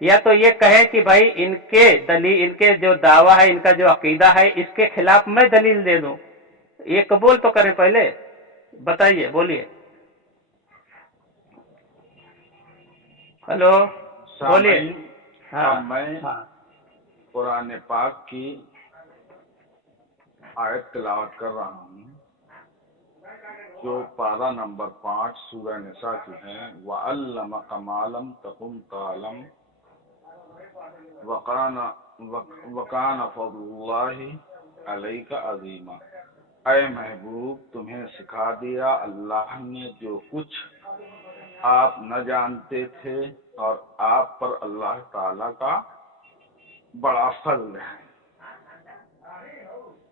یا تو یہ کہے کہ بھائی ان کے جو دعویٰ ہے، ان کا جو عقیدہ ہے، اس کے خلاف میں دلیل دے دوں. یہ قبول تو کریں پہلے. بتائیے، بولیے. ہلو، بولیے. سامعین، ہاں اب میں ہاں قرآن پاک کی آیت تلاوت کر رہا ہوں جو پارہ نمبر 5 سورہ نساء کی ہے. وَعَلَّمَكَ مَا لَمْ تَكُنْ تَعْلَمْ وَكَانَ فَضْلُ اللَّهِ عَلَيْكَ عَظِيمًا. اے محبوب، تمہیں سکھا دیا اللہ نے جو کچھ آپ نہ جانتے تھے، اور آپ پر اللہ تعالی کا بڑا فضل ہے.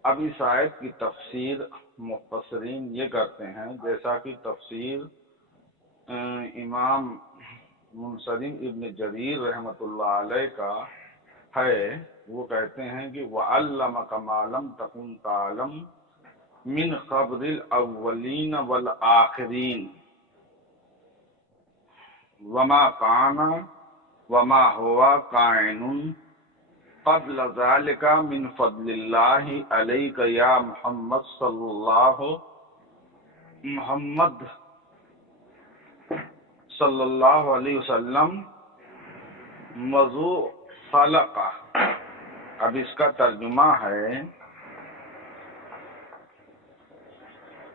اب اس آیت کی تفسیر مفسرین یہ کرتے ہیں، جیسا کہ تفسیر امام منصرم ابن جریر رحمۃ اللہ علیہ کا ہے. وہ کہتے ہیں کہ وَعَلَّمَكَ مَا لَمْ تَكُنْ تَعْلَمْ مِنْ خَبْرِ الْأَوَّلِينَ وَالْآخِرِينَ وَمَا كَانَ وَمَا هُوَ كَائِنٌ قبل ذلك من فضل اللہ علیک یا محمد صلی اللہ علیہ وسلم موضوع خلق. اب اس کا ترجمہ ہے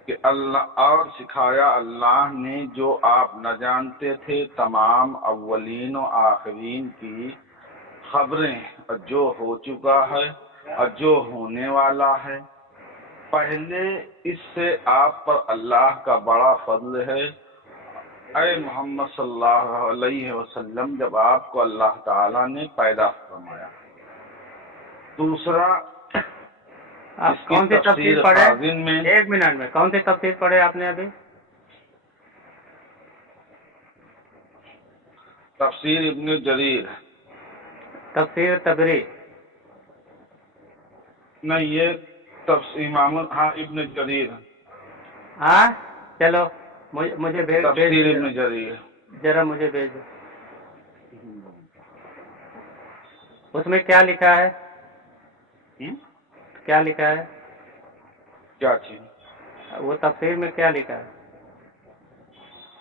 کہ اللہ اور سکھایا اللہ نے جو آپ نہ جانتے تھے، تمام اولین و آخرین کی خبریں، جو ہو چکا ہے اور جو ہونے والا ہے. پہلے اس سے آپ پر اللہ کا بڑا فضل ہے. اے محمد صلی اللہ علیہ وسلم، جب آپ کو اللہ تعالی نے پیدا فرمایا. دوسرا، آپ کون سی تفسیر پڑھے؟ خازن میں 1 منٹ میں کون سی تفسیر پڑھے آپ نے ابھی؟ تفسیر ابن جریر. تفسیر تبری؟ نہیں، یہ تفسیر امام ابن جریر. ہاں چلو، مجھے بھیج تفسیر ابن جریر ذرا مجھے بھیج دو. اس میں کیا لکھا ہے؟ کیا لکھا ہے؟ کیا چیز؟ وہ تفسیر میں کیا لکھا ہے؟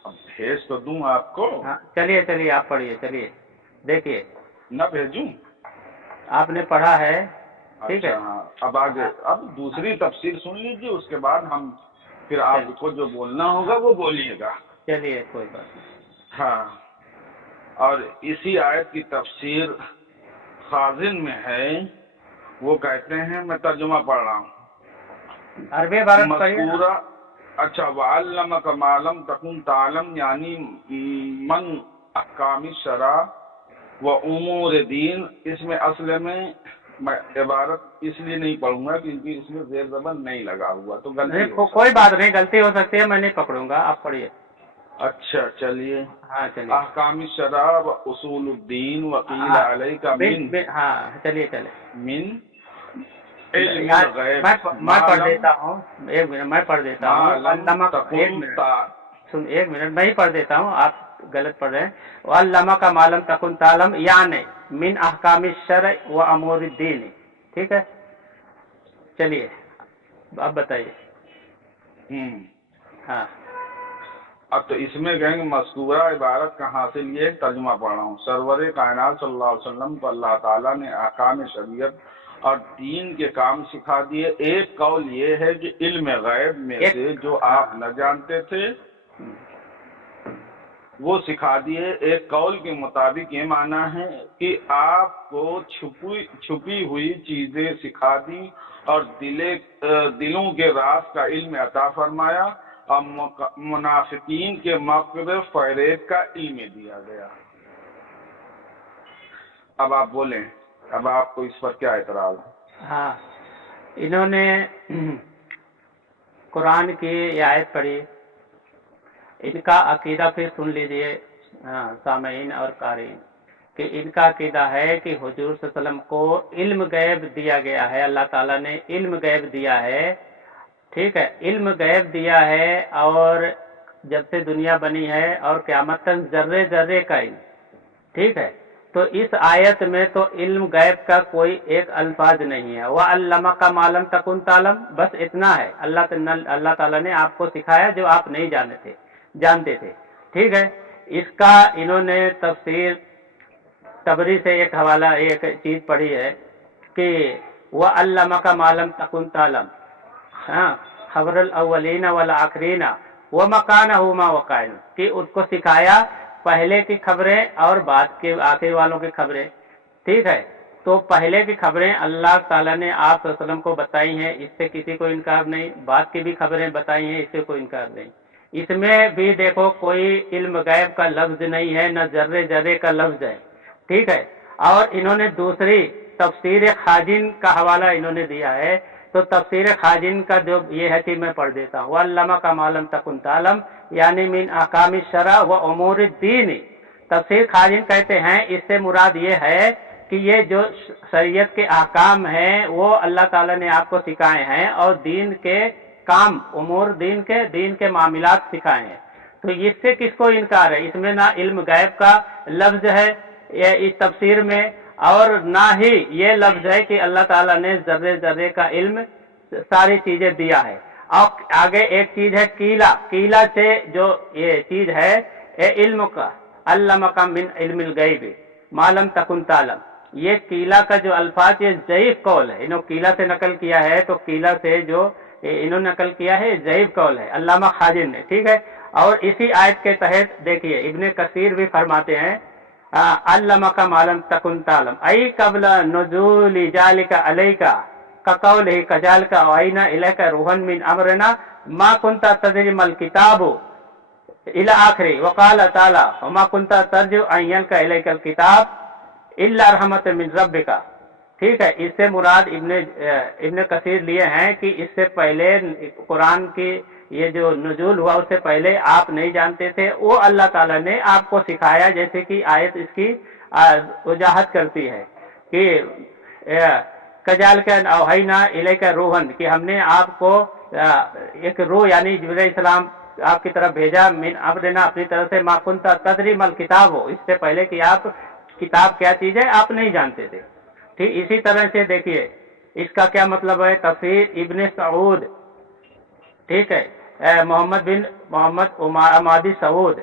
اب بھیج تو دوں آپ کو. ہاں چلیے آپ پڑھیے. چلیے دیکھیے. نہ بھیجوں؟ آپ نے پڑھا ہے، ٹھیک ہے. اچھا ہاں، اب آگے اب دوسری تفسیر سن لیجیے، اس کے بعد ہم پھر آپ کو جو بولنا ہوگا وہ بولیے گا. چلیے کوئی بات نہیں. ہاں، اور اسی آیت کی تفسیر خازن میں ہے. وہ کہتے ہیں، میں ترجمہ پڑھ رہا ہوں. عربی عبارت پڑھیے. مذکورہ، اچھا، وَعَلَّمَكَ مَا لَمْ تَكُنْ تَعْلَمْ یعنی من احکام الشرع و امور دین. اس میں اصل میں عبارت اس لیے نہیں پڑھوں گا کیونکہ اس میں زیر زبر نہیں لگا ہوا، تو غلطی ہو کوئی بات نہیں، غلطی ہو سکتی ہے، میں نہیں پکڑوں گا، آپ پڑھیے. اچھا چلیے. ہاں چلیے. احکام الشرع و اصول الدین وقیل علیک من. ہاں چلیے. من علم الغیب میں پڑھ دیتا ہوں. 1 منٹ میں پڑھ دیتا ہوں. 1 منٹ میں ہی پڑھ دیتا ہوں، آپ غلط پڑھ رہے ہیں. وَعَلَّمَكَ مَا لَمْ تَكُنْ تَعْلَمْ یعنی من احکام الشرع و امور الدین. ٹھیک ہے، چلیے اب بتائیے. ہاں، اب تو اس میں کہیں گے مذکورہ عبارت کہاں سے لیے، ترجمہ پڑھ رہا ہوں. سرور کائنات صلی اللہ علیہ وسلم کو اللہ تعالیٰ نے احکام شریعت اور دین کے کام سکھا دیے. ایک قول یہ ہے کہ علم غیب میں سے جو آپ نہ جانتے تھے وہ سکھا دیے. ایک قول کے مطابق یہ معنی ہے کہ آپ کو چھپی ہوئی چیزیں سکھا دی اور دلوں کے راز کا علم عطا فرمایا، اور منافقین کے مکر فریب کا علم دیا گیا. اب آپ بولیں، اب آپ کو اس پر کیا اعتراض ہے؟ ہاں، انہوں نے قرآن کی یہ آیت پڑھی. ان کا عقیدہ پھر سن لیجیے سامعین اور قارئین، کہ ان کا عقیدہ ہے کہ حضور صلی اللہ علیہ وسلم کو علم غیب دیا گیا ہے. اللہ تعالیٰ نے علم غیب دیا ہے، ٹھیک ہے، علم غیب دیا ہے. اور جب سے دنیا بنی ہے اور قیامت تک ذرے ذرے کا علم، ٹھیک ہے. تو تو اس آیت میں تو علم غیب کا کوئی ایک الفاظ نہیں ہے. وَعَلَّمَكَ مَا لَمْ تَكُنْ تَعْلَمْ، بس اتنا ہے. اللہ تعالیٰ نے آپ کو سکھایا جو آپ نہیں جانتے تھے. ٹھیک ہے. اس کا انہوں نے تفسیر طبری سے ایک حوالہ ایک چیز پڑھی ہے کہ وَعَلَّمَكَ مَا لَمْ تَكُنْ تَعْلَمْ، ہاں، خبر الاولین والآخرین وَمَكَانَهُ مَا وَقَعَ، کہ اس کو سکھایا پہلے کی خبریں اور بعد کے آخر والوں کی خبریں. ٹھیک ہے. تو پہلے کی خبریں اللہ تعالیٰ نے آپ صلی اللہ علیہ وسلم کو بتائی ہیں، اس سے کسی کو انکار نہیں. بعد کی بھی خبریں بتائی ہیں، اس سے کوئی انکار نہیں. اس میں بھی دیکھو کوئی علم غیب کا لفظ نہیں ہے، نہ ذرے کا لفظ ہے. ٹھیک ہے. اور انہوں نے دوسری تفسیر خازن کا حوالہ انہوں نے دیا ہے. تو تفسیر خازن کا جو یہ ہے کہ میں پڑھ دیتا ہوں. وَعَلَّمَكَ مَا لَمْ تَكُنْ تَعْلَمْ یعنی من احکام الشرع و امور الدین. تفسیر خازن کہتے ہیں اس سے مراد یہ ہے کہ یہ جو شریعت کے احکام ہیں وہ اللہ تعالیٰ نے آپ کو سکھائے ہیں، اور دین کے کام امور دین کے معاملات سکھائے ہیں. تو اس سے کس کو انکار ہے؟ اس میں نہ علم غیب کا لفظ ہے اس تفسیر میں، اور نہ ہی یہ لفظ ہے کہ اللہ تعالیٰ نے ذرے کا علم ساری چیزیں دیا ہے. اور آگے ایک چیز ہے کیلا سے جو یہ چیز ہے علم کا، علمک من علم الغیب ما لم تکن تعلم. یہ کیلا کا جو الفاظ یہ ضعیف قول ہے، انہوں کیلا سے نقل کیا ہے، تو کیلا سے جو انہوں نے نقل کیا ہے ضعیف قول ہے علامہ خازن نے. ٹھیک ہے. اور اسی آیت کے تحت دیکھیے ابن کثیر بھی فرماتے ہیں علمک ما لم تکن تعلم ای قبل نزول ذالک علیک کقولہ کذالک اوحینا الیک روحا من امرنا ما کنت تدری ما الکتاب الی آخر وقال تعالی وما کنت ترجو ان یلقى الیک الکتاب الا رحمت من ربک. ٹھیک ہے. اس سے مراد ابن کثیر لیے ہیں کہ اس سے پہلے قرآن کی یہ جو نزول ہوا اس سے پہلے آپ نہیں جانتے تھے، وہ اللہ تعالیٰ نے آپ کو سکھایا، جیسے کہ آیت اس کی وضاحت کرتی ہے کہ کذالک اوحینا الیک روحا، کہ ہم نے آپ کو ایک روح یعنی جبرائیل علیہ السلام آپ کی طرف بھیجا، من امرنا اپنی طرف سے، ما کنت تدری ما الکتاب ہو، اس سے پہلے کہ آپ کتاب کیا چیز ہے آپ نہیں جانتے تھے. ٹھیک. اسی طرح سے دیکھیے اس کا کیا مطلب ہے. تفسیر ابن سعود، ٹھیک ہے، محمد بن محمد امادی سعود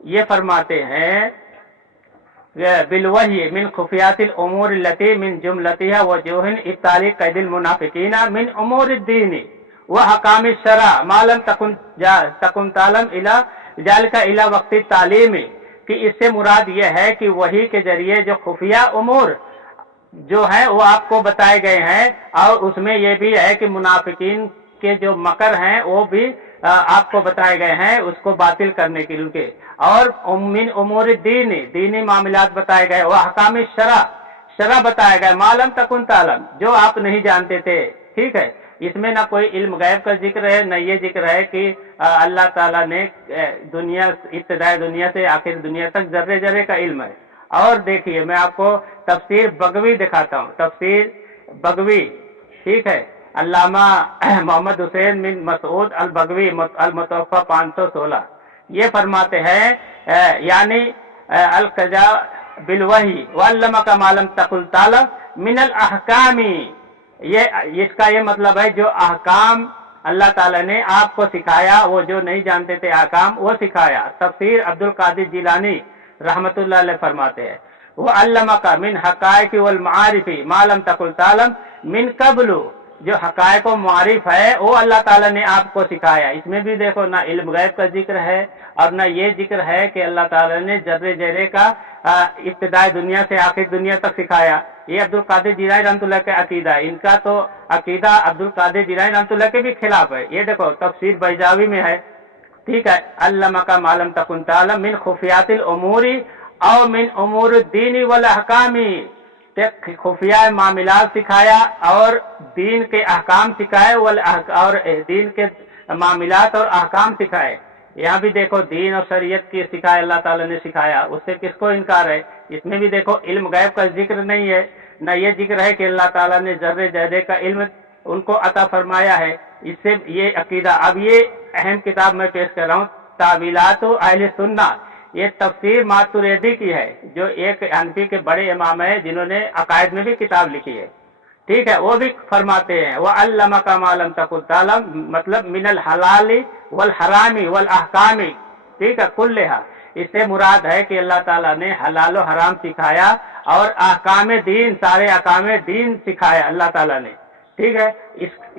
یہ فرماتے ہیں بالوحی من خفیات الامور التي من جملتها وجوہ ابطال قید المنافقین من امور الدین وحکام الشرع ما لم تکن تعلم الى ذلك الى وقت التعلیم، کہ اس سے مراد یہ ہے کہ وحی کے ذریعے جو خفیہ امور جو ہیں وہ آپ کو بتائے گئے ہیں، اور اس میں یہ بھی ہے کہ منافقین کے جو مکر ہیں وہ بھی آپ کو بتائے گئے ہیں اس کو باطل کرنے کے لیے، اور من امور دینی معاملات بتائے گئے، وہ احکام شرع بتایا گیا، ما لم تکن تعلم جو آپ نہیں جانتے تھے. ٹھیک ہے. اس میں نہ کوئی علم غیب کا ذکر ہے، نہ یہ ذکر ہے کہ اللہ تعالیٰ نے ابتدائی دنیا سے آخر دنیا تک ذرے کا علم ہے. اور دیکھیے میں آپ کو تفسیر بغوی دکھاتا ہوں. تفسیر بغوی، ٹھیک ہے، علامہ محمد حسین بن مسعود البغوی المتوفى 516 یہ فرماتے ہیں یعنی القضاء بالوحی وعلمک ما لم تکن تعلم من الاحکام، اس کا یہ مطلب ہے جو احکام اللہ تعالیٰ نے آپ کو سکھایا، وہ جو نہیں جانتے تھے احکام وہ سکھایا. تفسیر عبد القادر جیلانی رحمت اللہ علیہ فرماتے ہیں وعلمک من حقائق والمعارف ما لم تکن تعلم من قبل، جو حقائق و معارف ہے وہ اللہ تعالیٰ نے آپ کو سکھایا. اس میں بھی دیکھو نہ علم غیب کا ذکر ہے اور نہ یہ ذکر ہے کہ اللہ تعالیٰ نے ذرے کا ابتدائی دنیا سے آخر دنیا تک سکھایا. یہ عبد القادر جیلانی رحمۃ اللہ کا عقیدہ، ان کا تو عقیدہ عبد القادر جیلانی رحمۃ اللہ کے بھی خلاف ہے. یہ دیکھو تفسیر بیضاوی میں ہے. ٹھیک ہے. علمک ما لم تکن تعلم من خفیات الامور او من امور الدین والاحکام، خفیہ معاملات سکھایا اور دین کے احکام سکھائے، اور دین کے معاملات اور احکام سکھائے. یہاں بھی دیکھو دین اور شریعت کی سکھائے اللہ تعالیٰ نے سکھایا، اس سے کس کو انکار ہے. اس میں بھی دیکھو علم غیب کا ذکر نہیں ہے، نہ یہ ذکر ہے کہ اللہ تعالیٰ نے ذرے کا علم ان کو عطا فرمایا ہے. اس سے یہ عقیدہ. اب یہ اہم کتاب میں پیش کر رہا ہوں تعویلات اہل سنہ، یہ تفسیر ماتریدی کی ہے، جو ایک حنفی کے بڑے امام ہیں جنہوں نے عقائد میں بھی کتاب لکھی ہے، ٹھیک ہے، وہ بھی فرماتے ہیں وَعَلَّمَكَ مَا لَمْ تَكُنْ تَعْلَمْ، مطلب من الحلال والحرام والاحکام، ٹھیک ہے، کلھا، اس سے مراد ہے کہ اللہ تعالیٰ نے حلال و حرام سکھایا اور احکام دین، سارے احکام دین سکھایا اللہ تعالیٰ نے، ٹھیک ہے۔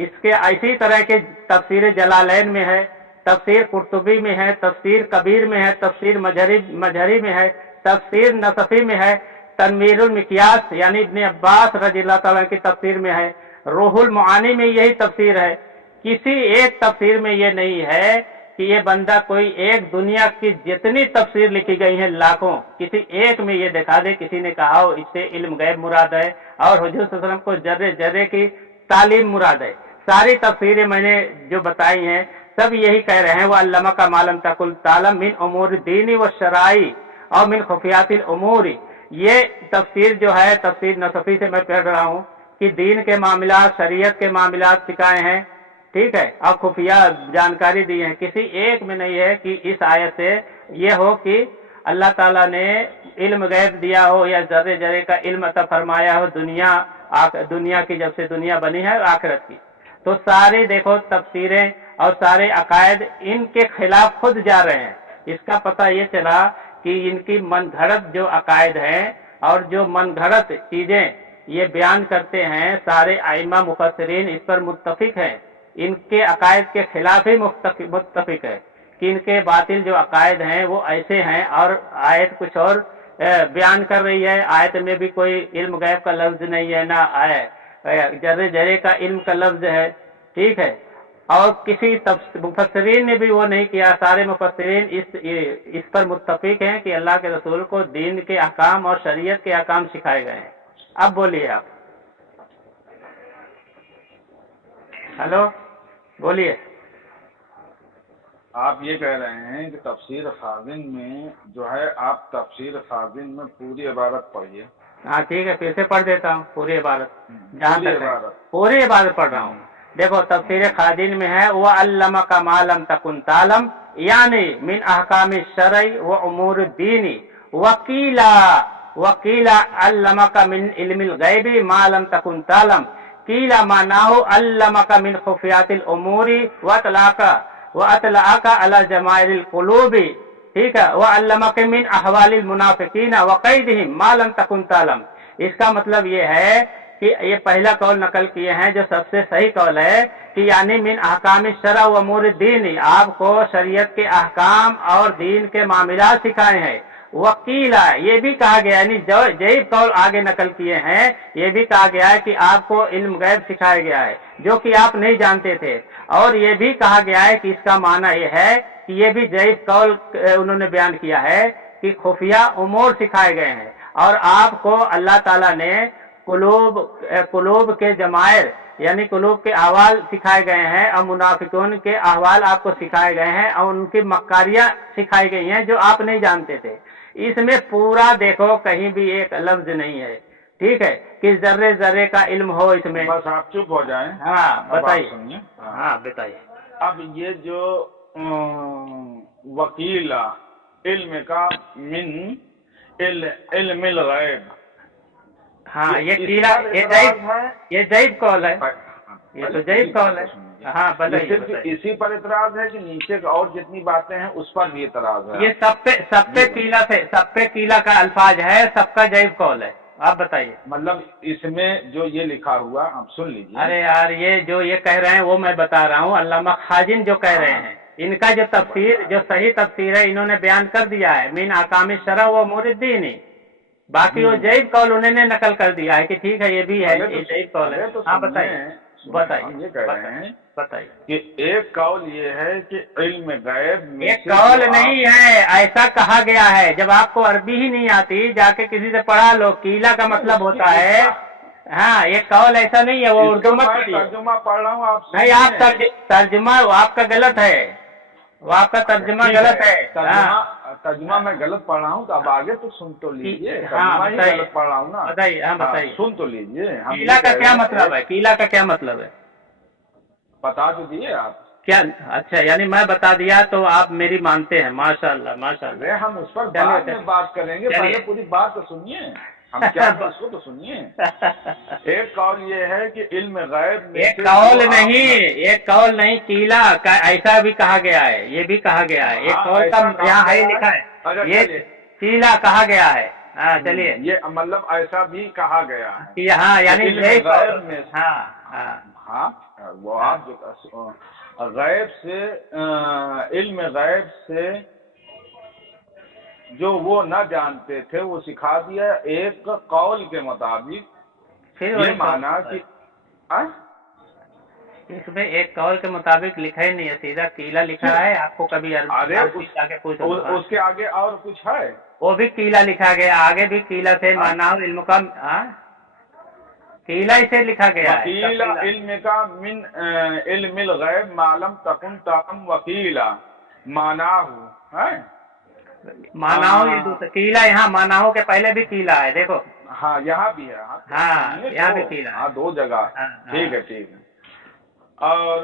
اس کے اسی طرح کے تفسیر جلالین میں ہے، تفسیر قرطبی میں ہے، تفسیر کبیر میں ہے، تفسیر مجہری میں ہے، تفسیر نصفی میں ہے، تنویر المقیاس یعنی ابن عباس رضی اللہ تعالیٰ کی تفسیر میں ہے، روح المعانی میں یہی تفسیر ہے۔ کسی ایک تفسیر میں یہ نہیں ہے کہ یہ بندہ کوئی ایک، دنیا کی جتنی تفسیر لکھی گئی ہیں لاکھوں، کسی ایک میں یہ دکھا دے کسی نے کہا ہو اس سے علم غیب مراد ہے اور حضور صلی اللہ علیہ وسلم کو ذرے ذرے کی تعلیم مراد ہے۔ ساری تفسیریں میں نے جو بتائی ہیں سب یہی کہہ رہے ہیں وَعَلَّمَكَ مَا لَمْ تَكُنْ تَعْلَمْ مِنْ أُمُورِ الدِّينِ وَالشَّرَائِعِ اور مِنْ خُفِيَّاتِ الْأُمُورِ۔ یہ تفسیر جو ہے تفسیر نصفی سے میں پڑھ رہا ہوں کہ دین کے معاملات، شریعت کے معاملات سکھائے ہیں، ٹھیک ہے، اور خفیہ جانکاری دی ہے۔ کسی ایک میں نہیں ہے کہ اس آیت سے یہ ہو کہ اللہ تعالیٰ نے علم غیب دیا ہو یا ذرے ذرے کا علم عطا فرمایا ہو دنیا کی، جب سے دنیا بنی ہے آخرت کی۔ تو سارے دیکھو تفسیریں اور سارے عقائد ان کے خلاف خود جا رہے ہیں۔ اس کا پتہ یہ چلا کہ ان کی من گھڑت جو عقائد ہیں اور جو من گھڑت چیزیں یہ بیان کرتے ہیں، سارے ائمہ مفسرین اس پر متفق ہیں، ان کے عقائد کے خلاف ہی متفق ہے کہ ان کے باطل جو عقائد ہیں وہ ایسے ہیں، اور آیت کچھ اور بیان کر رہی ہے۔ آیت میں بھی کوئی علم غیب کا لفظ نہیں ہے، نہ ذرے ذرے کا علم کا لفظ ہے، ٹھیک ہے، اور کسی مفسرین نے بھی وہ نہیں کیا۔ سارے مفسرین اس پر متفق ہیں کہ اللہ کے رسول کو دین کے احکام اور شریعت کے احکام سکھائے گئے ہیں۔ اب بولیے آپ، ہلو بولیے۔ آپ یہ کہہ رہے ہیں کہ تفسیر خازن میں جو ہے، آپ تفسیر خازن میں پوری عبارت پڑھیے۔ ہاں ٹھیک ہے، پھر سے پڑھ دیتا ہوں پوری عبارت، جہاں تک پوری عبارت پڑھ رہا ہوں۔ دیکھو تفسیر خازن میں ہے وَعَلَّمَكَ مَا لَمْ تَكُنْ تَعْلَمْ، یعنی من احکام الشرع و امور الدین، وقیل علمک من علم الغیب ما لم تکن تعلم، قیل معناہ علمک من خفیات الامور واطلعک علی جمائر القلوب، ٹھیک ہے، وعلمک من احوال المنافقین وقیدہم ما لم تکن تعلم۔ اس کا مطلب یہ ہے کہ یہ پہلا قول نقل کیے ہیں جو سب سے صحیح قول ہے کہ یعنی من احکام الشرع و امور الدین، آپ کو شریعت کے احکام اور دین کے معاملات سکھائے ہیں۔ وکیلا، یہ بھی کہا گیا، یعنی جو قول آگے نقل کیے ہیں یہ بھی کہا گیا ہے کہ آپ کو علم غیب سکھایا گیا ہے جو کہ آپ نہیں جانتے تھے، اور یہ بھی کہا گیا ہے کہ اس کا معنی یہ ہے کہ یہ بھی ضعیف قول انہوں نے بیان کیا ہے کہ خفیہ امور سکھائے گئے ہیں، اور آپ کو اللہ تعالیٰ نے قلوب کے جمائر یعنی قلوب کے احوال سکھائے گئے ہیں، اور منافقون کے احوال آپ کو سکھائے گئے ہیں، اور ان کی مکاریاں سکھائی گئی ہیں جو آپ نہیں جانتے تھے۔ اس میں پورا دیکھو کہیں بھی ایک لفظ نہیں ہے، ٹھیک ہے، کہ ذرے ذرے کا علم ہو اس میں۔ بس آپ چپ ہو جائیں۔ ہاں بتائیے، ہاں بتائیے۔ اب یہ جو وکیل علم کا من علم الغیب، ہاں یہ ضعیف قول ہے، یہ تو ضعیف قول ہے۔ ہاں بتائیے۔ اسی پر اعتراض ہے کہ نیچے اور جتنی باتیں ہیں اس پر بھی اعتراض ہے؟ یہ سب پہ قیلا کا الفاظ ہے، سب کا ضعیف قول ہے۔ آپ بتائیے، مطلب اس میں جو یہ لکھا ہوا آپ سن لیجیے۔ ارے یار یہ جو یہ کہہ رہے ہیں وہ میں بتا رہا ہوں، علامہ خازن جو کہہ رہے ہیں، ان کا جو تفسیر، جو صحیح تفسیر ہے انہوں نے بیان کر دیا ہے من احکام الشرع و امور الدین، باقی وہ ضعیف قول انہوں نے نقل کر دیا ہے کہ ٹھیک ہے یہ بھی ہے، یہ ضعیف قول ہے۔ ہاں بتائیے یہ کہہ رہے ہیں بتائیے کہ ایک قول یہ ہے کہ علم غیب، ایک قول نہیں ہے، ایسا کہا گیا ہے۔ جب آپ کو عربی ہی نہیں آتی جا کے کسی سے پڑھا لو، قیلا کا مطلب ہوتا ہے، ہاں یہ قول ایسا نہیں ہے، وہ اردو مت پڑھیے۔ ترجمہ پڑھ رہا ہوں، آپ نہیں، آپ ترجمہ آپ کا غلط ہے، وہ آپ کا ترجمہ غلط ہے۔ ترجمہ میں غلط پڑھ رہا ہوں تو اب آگے تو سن تو لیجیے، ہاں غلط پڑھ رہا ہوں نا، بتائیے، ہاں بتائیے، سن تو لیجیے۔ قیلا کا کیا مطلب ہے؟ قیلا کا کیا مطلب ہے؟ بتا تو دیے آپ۔ کیا اچھا، یعنی میں بتا دیا تو آپ میری مانتے ہیں؟ ماشاء اللہ ماشاء اللہ. ارے ہم اس پر بعد میں بات کریں گے، پہلے پوری بات تو سنیے، ہم کیا اس کو تو سنیے. ایک قول یہ ہے کہ علم غیب میں ایک قول نہیں، ایک قول نہیں، قیلا ایسا بھی کہا گیا ہے، یہ بھی کہا گیا ہے، ایک قول کا یہاں ہے لکھا ہے، یہ قیلا کہا گیا ہے. ہاں چلیے، یہ مطلب ایسا بھی کہا گیا ہے. ہاں یعنی غیب میں ہاں ہاں ہاں وہ آپ جو غیب سے علم غیب سے جو وہ نہ جانتے تھے وہ سکھا دیا ایک قول کے مطابق. یہ مانا کہ اس میں ایک قول کے مطابق لکھا ہی نہیں ہے، سیدھا قیلا لکھا ہے. آپ کو کبھی عربی جا کے پوچھو، اس کے آگے اور کچھ ہے؟ وہ بھی قیلا لکھا گیا، آگے بھی قیلا سے مانا علم کا، قیلا اسے لکھا گیا ہے. وکیلا علم کا من علم الغیب معلوم تکن تعلم وکیلا مانا ہو مانا ہو. یہ دوسرا قیلا یہاں مانا ہو کے پہلے بھی قیلا ہے، دیکھو. ہاں یہاں بھی ہے. ہاں یہاں بھی قیلا. ہاں دو جگہ. ٹھیک ہے ٹھیک ہے. اور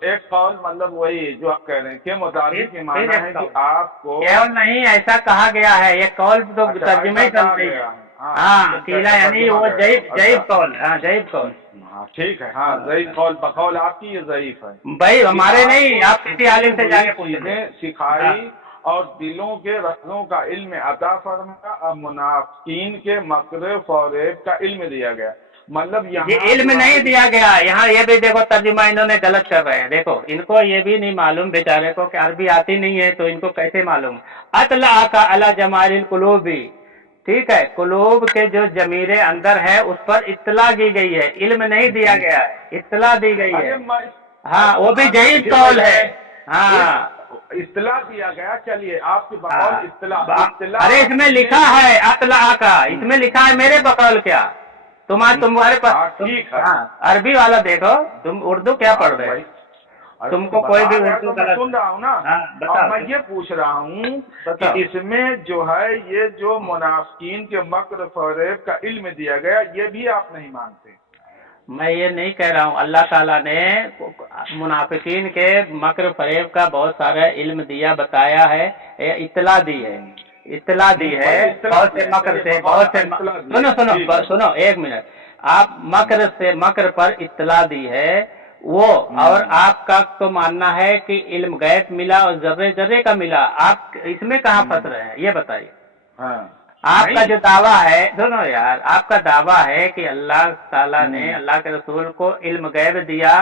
ایک قول مطلب وہی جو آپ کہہ رہے ہیں کے مطابق یہ مانا ہے کہ آپ کو نہیں ایسا کہا گیا ہے. یہ قول تو ترجمہ ہی چل رہی ہے. ہاں قیلا یعنی وہ ضعیف قول. ہاں ضعیف قول. ہاں ٹھیک ہے. ہاں ضعیف قول بقول آپ کی یہ ضعیف ہے بھائی، ہمارے نہیں، آپ کسی عالم سے جا کے پوچھیں. سکھائی اور دلوں کے رازوں کا علم عطا فرمایا اور منافقین کے مکر فریب کا علم دیا گیا. مطلب یہاں علم نہیں دیا گیا. یہاں یہ بھی دیکھو ترجمہ انہوں نے غلط کر رہے ہیں. دیکھو ان کو یہ بھی نہیں معلوم بیچارے کو کہ عربی آتی نہیں ہے، تو ان کو کیسے معلوم. اطلع کا علی جمال القلوب، ٹھیک ہے، قلوب کے جو ضمیر اندر ہے اس پر اطلاع دی گئی ہے، علم نہیں دیا گیا ہے، اطلاع دی گئی ہے. ہاں وہ بھی ضعیف قول ہے. ہاں اطلاع دیا گیا. چلیے آپ کی بقول اطلاع. ارے اس میں لکھا ہے اطلاع کا، اس میں لکھا ہے میرے بقول کیا. تمہارے پاس عربی والا دیکھو، تم اردو کیا پڑھ رہے ہو؟ تم کو کوئی بھی اردو میں سن رہا ہوں نا. اور میں یہ پوچھ رہا ہوں کہ اس میں جو ہے یہ جو منافقین کے مکر فریب کا علم دیا گیا یہ بھی آپ نہیں مانتے؟ میں یہ نہیں کہہ رہا ہوں. اللہ تعالیٰ نے منافقین کے مکر فریب کا بہت سارا علم دیا، بتایا ہے، اطلاع دی ہے، اطلاع دی ہے. بہت سے مکر سے، بہت سے سنو ایک منٹ. آپ مکر پر اطلاع دی ہے وہ، اور آپ کا تو ماننا ہے کہ علم غیب ملا اور ذرے ذرے کا ملا. آپ اس میں کہاں پھنس رہے ہیں یہ بتائیے. آپ کا جو دعویٰ ہے، سنو یار، آپ کا دعویٰ ہے کہ اللہ تعالیٰ نے اللہ کے رسول کو علم غیب دیا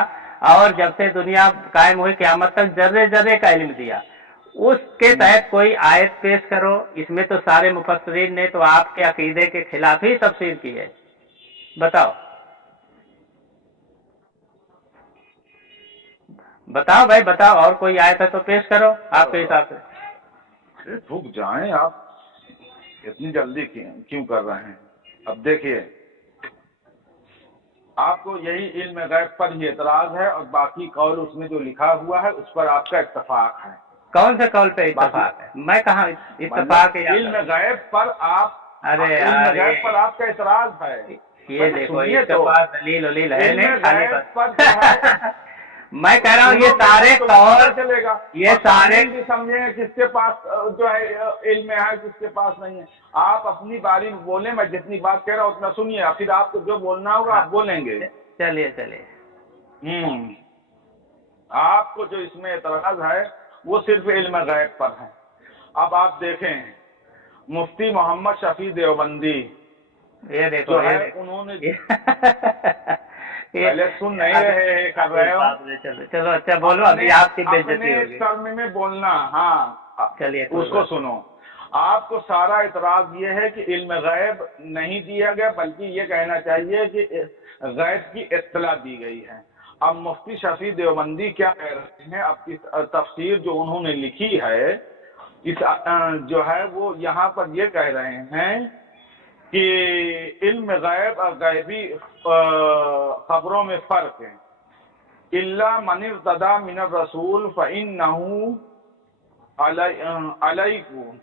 اور جب سے دنیا قائم ہوئی قیامت تک ذرے ذرے کا علم دیا. اس کے تحت کوئی آیت پیش کرو. اس میں تو سارے مفسرین نے تو آپ کے عقیدے کے خلاف ہی تفسیر کی ہے. بتاؤ بتاؤ بھائی بتاؤ، اور کوئی آیت ہے تو پیش کرو آپ کے حساب سے. رک جائیں، آپ اتنی جلدی کیوں کر رہے ہیں؟ اب دیکھیے، آپ کو یہی علم غیب پر ہی اعتراض ہے اور باقی قول اس میں جو لکھا ہوا ہے اس پر آپ کا اتفاق ہے. کون سے قول پہ اتفاق ہے؟ میں کہاں اتفاق ہے؟ علم غیب پر آپ، علم غیب پر آپ کا اعتراض ہے. یہ دیکھو اس کے پاس دلیل ولیل ہے نہیں. میں کہہ رہا ہوں یہ سارے قول چلے گا، یہ سارے بھی سمجھیں کس کے پاس جو ہے علم ہے کس کے پاس نہیں ہے. آپ اپنی باری میں بولیں، میں جتنی بات کہہ رہا ہوں اتنا سنیے، پھر آپ کو جو بولنا ہوگا آپ بولیں گے. چلیے آپ کو جو اس میں اعتراض ہے وہ صرف علم غیب پر ہے. اب آپ دیکھیں مفتی محمد شفیع دیوبندی، یہ دیکھو انہوں نے پہلے سن نہیں رہے کر رہے ہو. چلو اچھا بولو، ابھی آپ کی بےعزتی ہوگی. ٹرم میں بولنا. ہاں چلیے اس کو سنو. آپ کو سارا اعتراض یہ ہے کہ علم غیب نہیں دیا گیا، بلکہ یہ کہنا چاہیے کہ غیب کی اطلاع دی گئی ہے. اب مفتی شفیع دیوبندی کیا کہہ رہے ہیں؟ اب کی تفسیر جو انہوں نے لکھی ہے اس جو ہے وہ یہاں پر یہ کہہ رہے ہیں کہ علم غیب اور غیبی خبروں میں فرق ہے. الا من ارتضی من الرسول فانه علیکم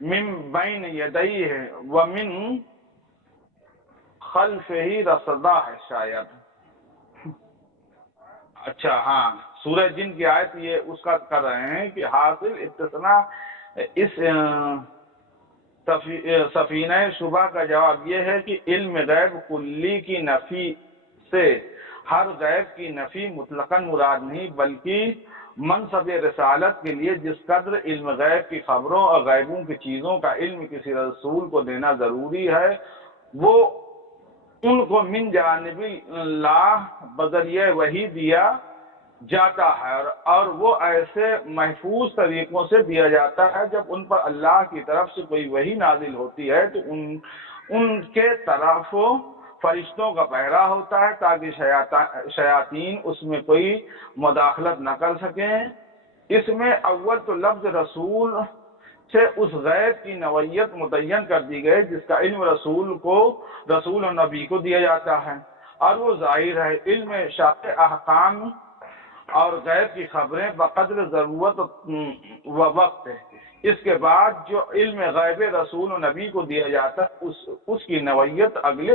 من بین یدیہ ومن خلفہ رصدا ہے شاید. اچھا ہاں سورہ جن کی آیت یہ اس کا کر رہے ہیں کہ حاصل استثناء اس سفینہ شبہ کا جواب یہ ہے کہ علم غیب کلی کی نفی سے ہر غیب کی نفی مطلقاً مراد نہیں، بلکہ منصب رسالت کے لیے جس قدر علم غیب کی خبروں اور غیبوں کی چیزوں کا علم کسی رسول کو دینا ضروری ہے، وہ ان کو من جانب اللہ بذریعہ وحی دیا جاتا ہے، اور وہ ایسے محفوظ طریقوں سے دیا جاتا ہے جب ان پر اللہ کی طرف سے کوئی وحی نازل ہوتی ہے تو ان کے طرف فرشتوں کا پہرا ہوتا ہے تاکہ شیاطین اس میں کوئی مداخلت نہ کر سکیں۔ اس میں اول تو لفظ رسول سے اس غیب کی نوعیت متعین کر دی گئی جس کا علم رسول و نبی کو دیا جاتا ہے، اور وہ ظاہر ہے علم شرع احکام اور غیب کی خبریں بقدر ضرورت و وقت ہے۔ اس کے بعد جو علم غیب رسول و نبی کو دیا جاتا ہے اس کی نوعیت اگلے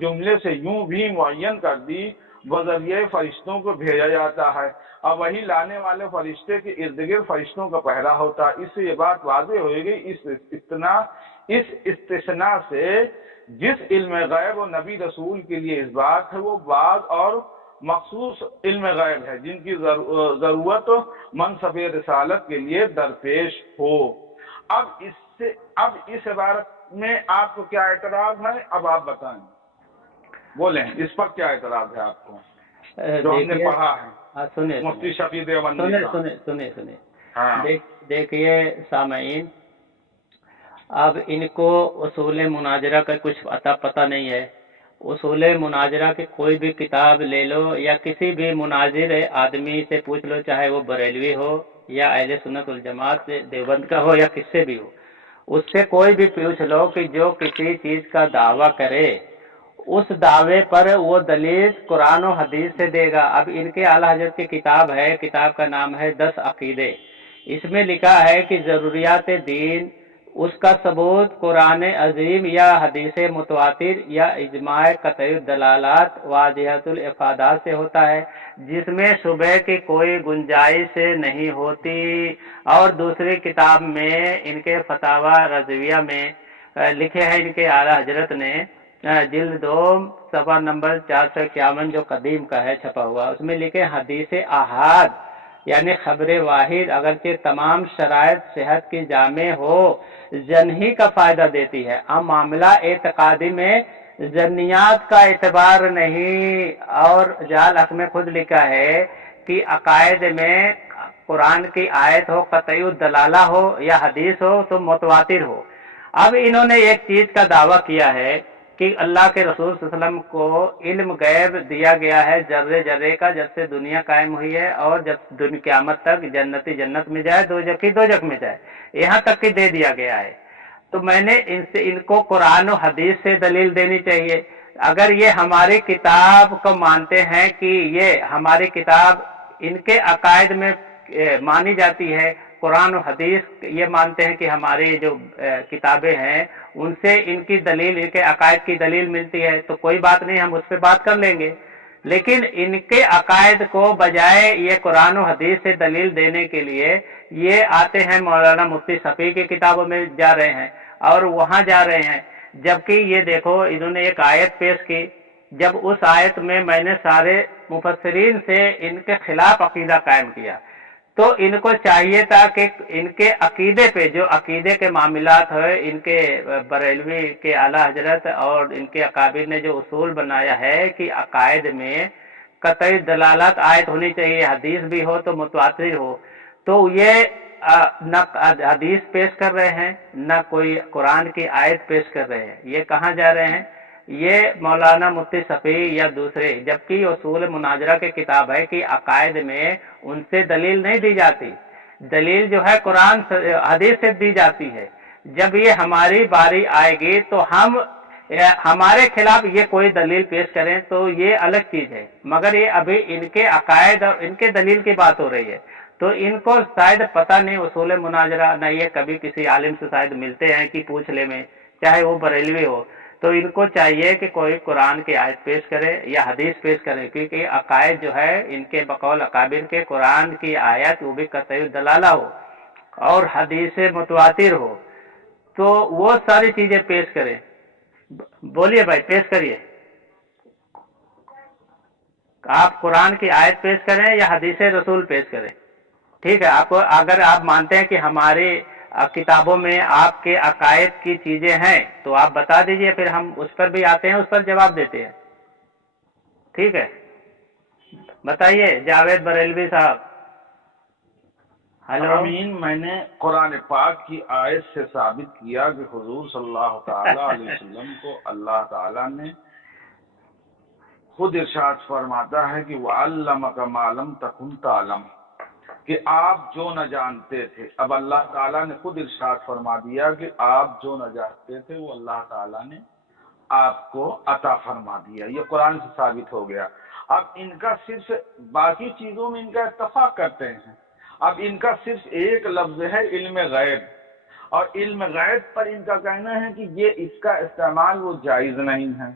جملے سے یوں بھی معین کر دی، بذریعہ فرشتوں کو بھیجا جاتا ہے، اور وہی لانے والے فرشتے کے ارد گرد فرشتوں کا پہرا ہوتا ہے۔ اس سے یہ بات واضح ہوئے گی اس استثناء سے جس علم غیب و نبی رسول کے لیے اس بات ہے وہ بعض اور مخصوص علم غیب ہے جن کی ضرورت منصب رسالت کے لیے درپیش ہو۔ اب اس عبارت میں آپ کو کیا اعتراض ہے؟ اب آپ بتائیں، بولیں اس پر کیا اعتراض ہے آپ کو جو ہم نے پڑھا ہے مفتی شفیع دیوبندی کا؟ سنیں دیکھیے سامعین، اب ان کو اصول مناظرہ کا کچھ پتہ نہیں ہے۔ اصول مناظرہ کی کوئی بھی کتاب لے لو یا کسی بھی مناظر آدمی سے پوچھ لو، چاہے وہ بریلوی ہو یا اہل سنت والجماعت دیوبند کا ہو یا کس سے بھی ہو، اس سے کوئی بھی پوچھ لو کہ جو کسی چیز کا دعویٰ کرے اس دعوے پر وہ دلیل قرآن و حدیث سے دے گا۔ اب ان کے اعلیٰ حضرت کی کتاب ہے، کتاب کا نام ہے 10 عقیدے۔ اس میں لکھا ہے کہ ضروریات دین اس کا ثبوت قرآن عظیم یا حدیث متواتر یا اجماع قطعی دلالات واضحۃ الافادات سے ہوتا ہے، جس میں شبہ کی کوئی گنجائش نہیں ہوتی۔ اور دوسری کتاب میں ان کے فتاوی رضویہ میں لکھے ہیں ان کے اعلیٰ حضرت نے، جلد 2 صفحہ نمبر 451 جو قدیم کا ہے چھپا ہوا، اس میں لکھے حدیث احاد یعنی خبر واحد اگرچہ تمام شرائط صحت کی جامع ہو جنہی کا فائدہ دیتی ہے، اب معاملہ اعتقادی میں ظنیات کا اعتبار نہیں۔ اور جال حق میں خود لکھا ہے کہ عقائد میں قرآن کی آیت ہو، قطعی دلالہ ہو یا حدیث ہو تو متواتر ہو۔ اب انہوں نے ایک چیز کا دعویٰ کیا ہے کہ اللہ کے رسول صلی اللہ علیہ وسلم کو علم غیب دیا گیا ہے ذرے ذرے کا، جب سے دنیا قائم ہوئی ہے، اور جب قیامت تک جنتی جنت میں جائے، دوزخی دوزخ میں جائے، یہاں تک کہ دے دیا گیا ہے۔ تو میں نے ان کو قرآن و حدیث سے دلیل دینی چاہیے۔ اگر یہ ہماری کتاب کو مانتے ہیں کہ یہ ہماری کتاب ان کے عقائد میں مانی جاتی ہے، قرآن و حدیث یہ مانتے ہیں کہ ہماری جو کتابیں ہیں ان سے ان کی دلیل، ان کے عقائد کی دلیل ملتی ہے، تو کوئی بات نہیں، ہم اس پہ بات کر لیں گے۔ لیکن ان کے عقائد کو بجائے یہ قرآن و حدیث سے دلیل دینے کے لیے یہ آتے ہیں مولانا مفتی شفیع کی کتابوں میں جا رہے ہیں اور وہاں جا رہے ہیں، جبکہ یہ دیکھو انہوں نے ایک آیت پیش کی، جب اس آیت میں نے سارے مفسرین سے ان کے خلاف عقیدہ قائم کیا، تو ان کو چاہیے تھا کہ ان کے عقیدے پہ، جو عقیدے کے معاملات ہے، ان کے بریلوی کے اعلیٰ حضرت اور ان کے اکابر نے جو اصول بنایا ہے کہ عقائد میں قطعی دلالت آیت ہونی چاہیے، حدیث بھی ہو تو متواتر ہو، تو یہ نہ حدیث پیش کر رہے ہیں نہ کوئی قرآن کی آیت پیش کر رہے ہیں۔ یہ کہاں جا رہے ہیں؟ یہ مولانا مفتی شفیع یا دوسرے، جبکہ اصول مناظرہ کی کتاب ہے کہ عقائد میں ان سے دلیل نہیں دی جاتی، دلیل جو ہے قرآن حدیث سے دی جاتی ہے۔ جب یہ ہماری باری آئے گی تو ہم ہمارے خلاف یہ کوئی دلیل پیش کریں تو یہ الگ چیز ہے، مگر یہ ابھی ان کے عقائد اور ان کے دلیل کی بات ہو رہی ہے، تو ان کو شاید پتہ نہیں اصول مناظرہ، نہ یہ کبھی کسی عالم سے شاید ملتے ہیں کہ پوچھ لے میں، چاہے وہ بریلوی ہو، تو تو ان کو چاہیے کہ کوئی قرآن کی آیت پیش کرے یا حدیث پیش کرے، کیونکہ عقائد جو ہے ان کے بقول اکابر کے قرآن کی آیت وہ بھی قطعی دلالہ ہو اور حدیث متواتر ہو، تو وہ ساری چیزیں پیش کریں۔ بولیے بھائی، پیش کریے، آپ قرآن کی آیت پیش کریں یا حدیث رسول پیش کریں، ٹھیک ہے؟ آپ کو اگر آپ مانتے ہیں کہ ہماری کتابوں میں آپ کے عقائد کی چیزیں ہیں تو آپ بتا دیجئے، پھر ہم اس پر بھی آتے ہیں، اس پر جواب دیتے ہیں، ٹھیک ہے؟ بتائیے جاوید بریلوی صاحب۔ ہلو۔ امین، میں نے قرآن پاک کی آیت سے ثابت کیا کہ حضور صلی اللہ تعالی علیہ وسلم کو اللہ تعالیٰ نے خود ارشاد فرماتا ہے کہ وَعَلَّمَكَ مَا لَمْ تَكُنْ تَعْلَمُ، کہ آپ جو نہ جانتے تھے۔ اب اللہ تعالیٰ نے خود ارشاد فرما دیا کہ آپ جو نہ جانتے تھے وہ اللہ تعالیٰ نے آپ کو عطا فرما دیا، یہ قرآن سے ثابت ہو گیا۔ اب ان کا صرف باقی چیزوں میں ان کا اتفاق کرتے ہیں، اب ان کا صرف ایک لفظ ہے علم غیب، اور علم غیب پر ان کا کہنا ہے کہ یہ اس کا استعمال وہ جائز نہیں ہے۔